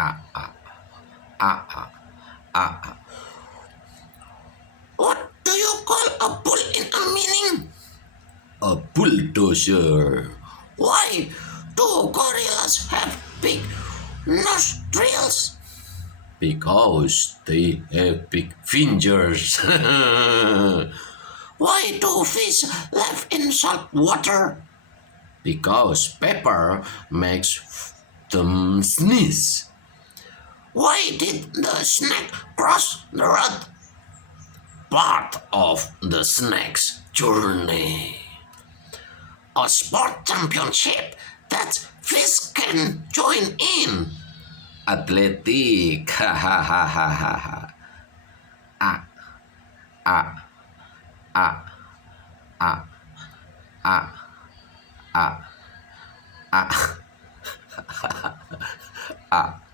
Ah, ah, ah, ah, ah, ah. What do you call a bull in a meaning? A bulldozer. Why do gorillas have big nostrils? Because they have big fingers. Why do fish live in salt water? Because pepper makes them sneeze. Why did the snake cross the road? Part of the snake's journey. A sport championship that fish can join in. Athletic. Ha ha ha ha ha ha. Ah, ah, ah, ah, ah, ah, ah, ah.